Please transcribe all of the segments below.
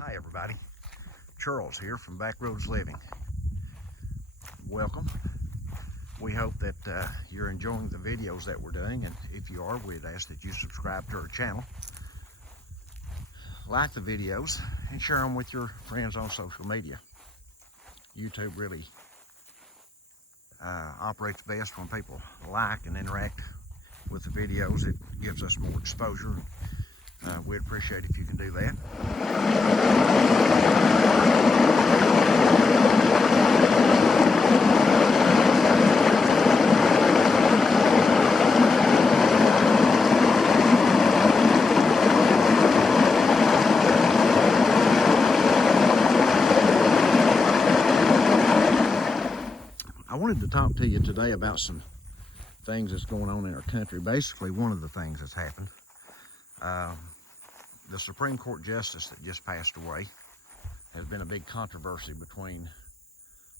Hi everybody, Charles here from Backroads Living. Welcome. We hope that you're enjoying the videos that we're doing, and if you are, we'd ask that you subscribe to our channel, like the videos, and share them with your friends on social media. YouTube really operates best when people like and interact with the videos. It gives us more exposure, and we'd appreciate if you can do that. I wanted to talk to you today about some things that's going on in our country. Basically, one of the things that's happened, the Supreme Court justice that just passed away has been a big controversy between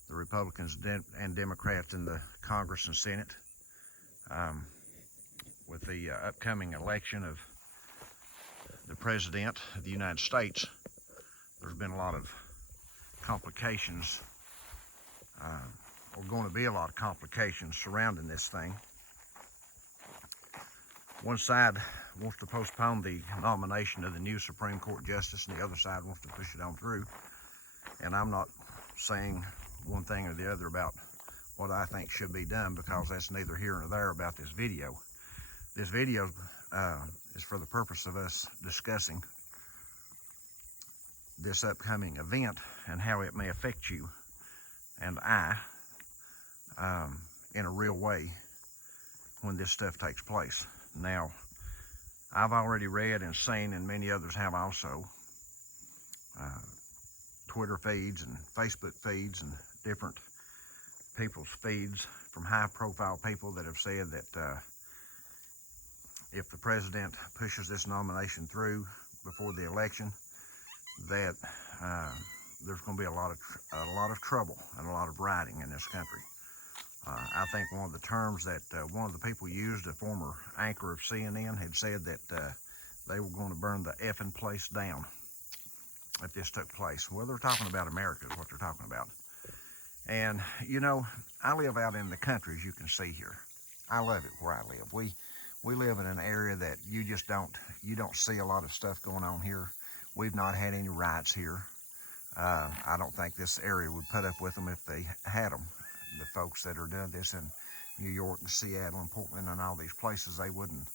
the Republicans and Democrats in the Congress and Senate. With the upcoming election of the President of the United States, there's been a lot of complications, or going to be a lot of complications surrounding this thing. One side wants to postpone the nomination of the new Supreme Court Justice, and the other side wants to push it on through. And I'm not saying one thing or the other about what I think should be done, because that's neither here nor there about this video. This video is for the purpose of us discussing this upcoming event and how it may affect you and I in a real way when this stuff takes place. Now, I've already read and seen, and many others have also, Twitter feeds and Facebook feeds and different people's feeds from high-profile people that have said that if the president pushes this nomination through before the election, that there's going to be a lot of trouble and a lot of rioting in this country. I think one of the terms that one of the people used, a former anchor of CNN, had said that they were going to burn the effing place down if this took place. Well, they're talking about America is what they're talking about. And, you know, I live out in the country, as you can see here. I love it where I live. We live in an area that you don't see a lot of stuff going on here. We've not had any riots here. I don't think this area would put up with them if they had them. The folks that are doing this in New York and Seattle and Portland and all these places, they wouldn't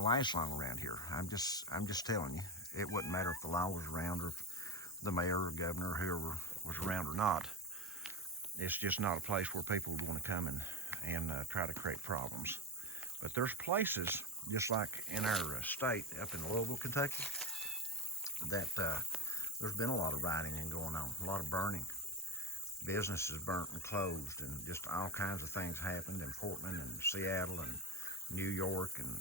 last long around here. I'm just telling you, it wouldn't matter if the law was around or if the mayor or governor or whoever was around or not. It's just not a place where people would want to come and try to create problems. But there's places, just like in our state up in Louisville, Kentucky, that there's been a lot of rioting and going on, a lot of burning. Businesses burnt and closed, and just all kinds of things happened in Portland and Seattle and New York, and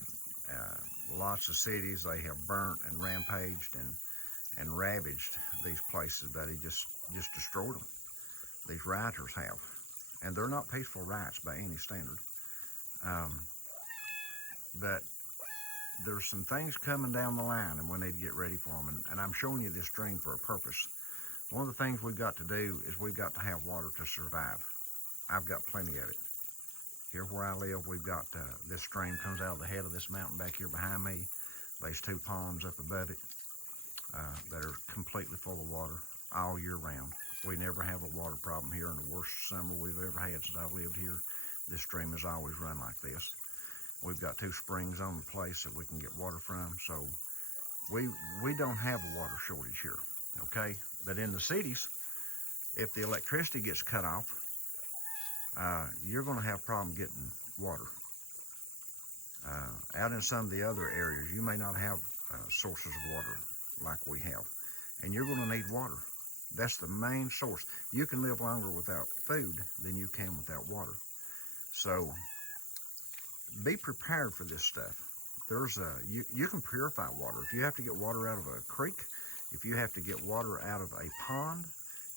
lots of cities. They have burnt and rampaged and ravaged these places, but he just destroyed them. These rioters have, and they're not peaceful riots by any standard. But there's some things coming down the line, and we need to get ready for them. And I'm showing you this stream for a purpose. One of the things we've got to do is we've got to have water to survive. I've got plenty of it. Here where I live, we've got this stream comes out of the head of this mountain back here behind me. There's two ponds up above it that are completely full of water all year round. We never have a water problem here in the worst summer we've ever had since I've lived here. This stream has always run like this. We've got two springs on the place that we can get water from, so we don't have a water shortage here, okay? But in the cities, if the electricity gets cut off, you're going to have a problem getting water. Out in some of the other areas, you may not have sources of water like we have, and you're going to need water. That's the main source. You can live longer without food than you can without water. So be prepared for this stuff. You can purify water. If you have to get water out of a creek, if you have to get water out of a pond,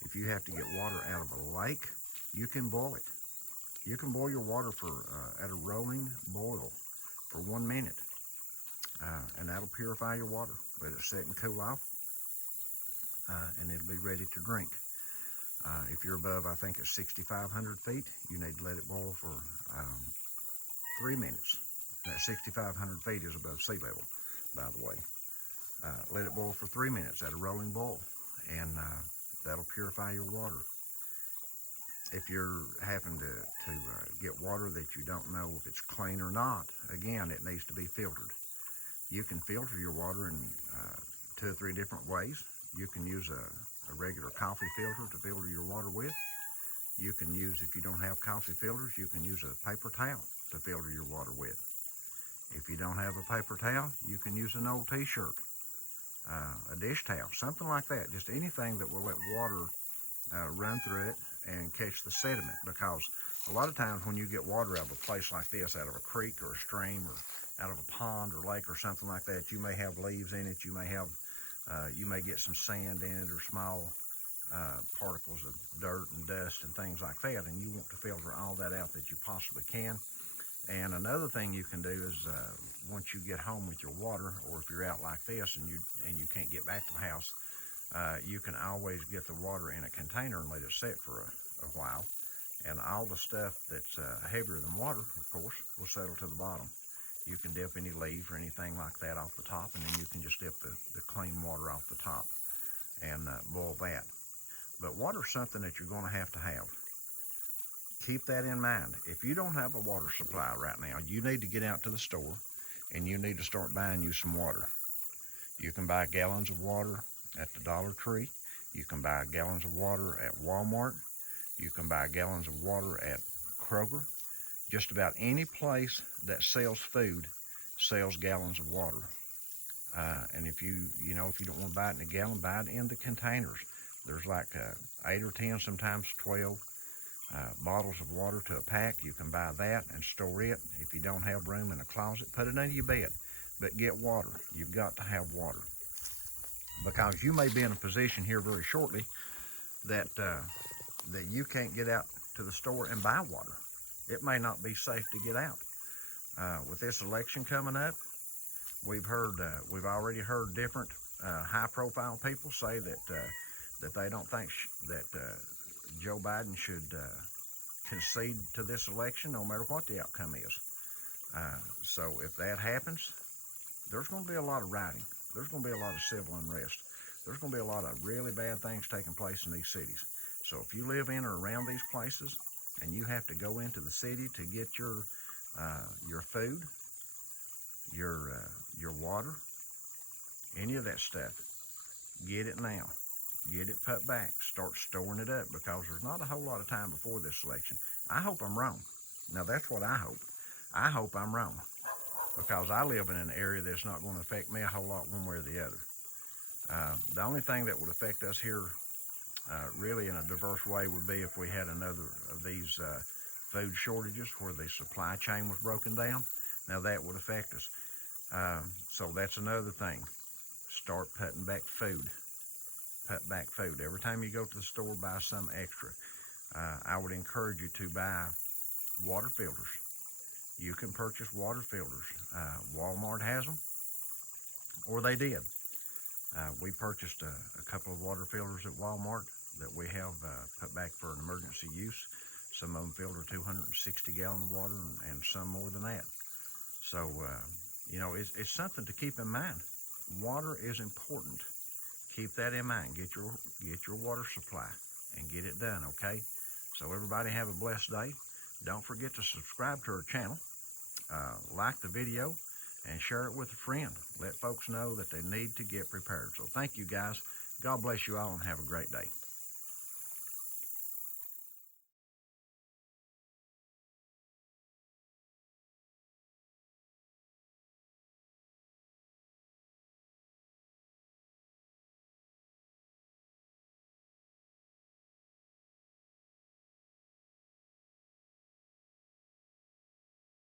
if you have to get water out of a lake, you can boil it. You can boil your water at a rolling boil for 1 minute, and that'll purify your water. Let it set and cool off. and it'll be ready to drink. If you're above, I think it's 6,500 feet, you need to let it boil for 3 minutes. That 6,500 feet is above sea level, by the way. Let it boil for 3 minutes at a rolling boil, and that'll purify your water. If you're having to get water that you don't know if it's clean or not, again, it needs to be filtered. You can filter your water in 2 or 3 different ways. You can use a regular coffee filter to filter your water with. You can use, if you don't have coffee filters, you can use a paper towel to filter your water with. If you don't have a paper towel, you can use an old t-shirt, a dish towel, something like that. Just anything that will let water run through it and catch the sediment, because a lot of times when you get water out of a place like this, out of a creek or a stream or out of a pond or lake or something like that, you may have leaves in it, you may get some sand in it or small particles of dirt and dust and things like that, and you want to filter all that out that you possibly can. And another thing you can do is once you get home with your water, or if you're out like this and you can't get back to the house, you can always get the water in a container and let it sit for a while, and all the stuff that's heavier than water, of course, will settle to the bottom. You can dip any leaves or anything like that off the top, and then you can just dip the clean water off the top and boil that. But water's something that you're going to have. Keep that in mind. If you don't have a water supply right now, you need to get out to the store and you need to start buying you some water. You can buy gallons of water at the Dollar Tree. You can buy gallons of water at Walmart. You can buy gallons of water at Kroger. Just about any place that sells food sells gallons of water. And if you don't want to buy it in a gallon, buy it in the containers. There's like 8 or 10, sometimes 12 bottles of water to a pack. You can buy that and store it. If you don't have room in a closet, put it under your bed. But get water. You've got to have water, because you may be in a position here very shortly that you can't get out to the store and buy water. It may not be safe to get out. With this election coming up, we've already heard different high-profile people say that they don't think that Joe Biden should concede to this election, no matter what the outcome is. So if that happens, there's going to be a lot of rioting. There's going to be a lot of civil unrest. There's going to be a lot of really bad things taking place in these cities. So if you live in or around these places and you have to go into the city to get your food, your water, any of that stuff, get it now. Get it put back. Start storing it up, because there's not a whole lot of time before this election. I hope I'm wrong. Now, that's what I hope. I hope I'm wrong, because I live in an area that's not going to affect me a whole lot one way or the other. The only thing that would affect us here really in a diverse way would be if we had another of these food shortages where the supply chain was broken down. Now, that would affect us. So that's another thing. Start putting back food. Put back food. Every time you go to the store, buy some extra. I would encourage you to buy water filters. You can purchase water filters. Walmart has them, or they did. We purchased a couple of water filters at Walmart that we have put back for an emergency use. Some of them filter 260 gallon of water, and some more than that. So, it's something to keep in mind. Water is important. Keep that in mind. Get your water supply and get it done, okay? So everybody have a blessed day. Don't forget to subscribe to our channel, like the video, and share it with a friend. Let folks know that they need to get prepared. So thank you, guys. God bless you all, and have a great day.